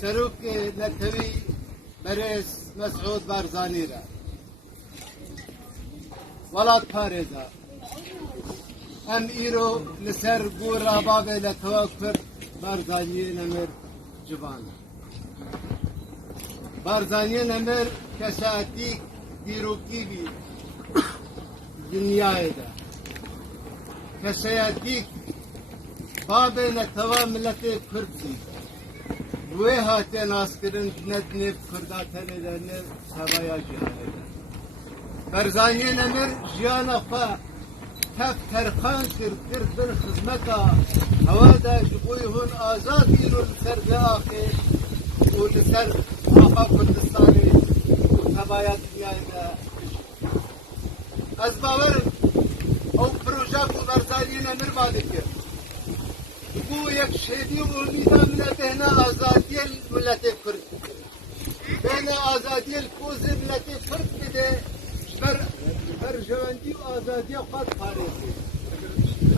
سروك لتوي بريس مسعود بارزاني را ولات باريزا ام ايرو لسر بورا بابي لتوكر بارزاني نمر جبانا بارزاني نمر كشاتيك ديروكي بي دنياي دا كشاتيك بابي لتوا ملتي كردي وی هاته ناسکرین ندنیف کرداتن ادنه سوaya cihane. Berzaniye nemir jiyana fa tef terkan kir bir hizmeta havada juyhun azad irul serde akı u liser Aqa Kurdistani sawaya dünyada. Az baver o proje bu Berzaniye nemir vadikir. Bu یک شیدی و امیدا من بین آزادی ملت کرد بین آزادی الفوز ملت کرد بده بر جواندی و آزادی خود خارجی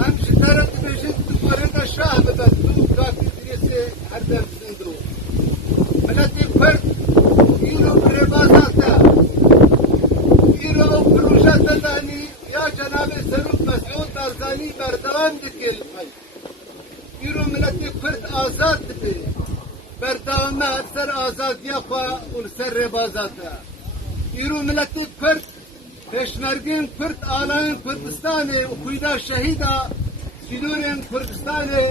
هم جدارت بجد فرد شاه بدن دو کافی دریسه هر در زندو ملت کرد ایرو بربازاتا ایرو پروژه دانی یا جناب سروک مسعود بارزانی بردوام دکل ایرو ملتی کرد آزاد بی بردامه هر سر آزادی خوا و سر ربازاته ایرو ملتی کرد پشمرگین کرد آلان کردستانه و خویدا شهیدا سیلورین کردستانه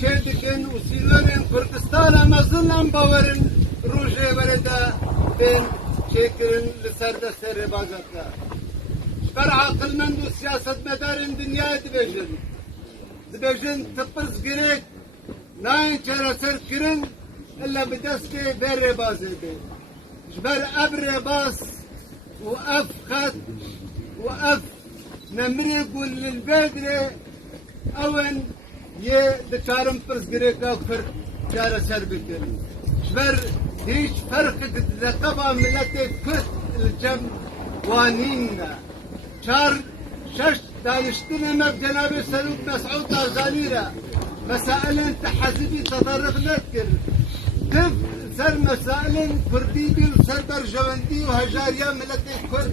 چردکن و سیلورین کردستانه مظلم باورن روژه ورده بین چکرین لسر دست ربازاته بر عقلمند و سیاست مدارن دنیای دبیجن دبیجن تپز گرک ناین چرا سر کرن الا بدست بر ربازه بی جبر اب رباز و اف خط و اف نمری قول للبدر اون یه دچارم پرز گرک افر چرا سر بکن جبر هیچ فرق لقبا ملت کرد الجم وانین چار شش دانشتنا نب جناب سروك مسعود بارزاني را مسائل تحزبي تطرق نذكر كيف سر مسائل كردي بي وسر برجوندي وهجاريا ملت الكرد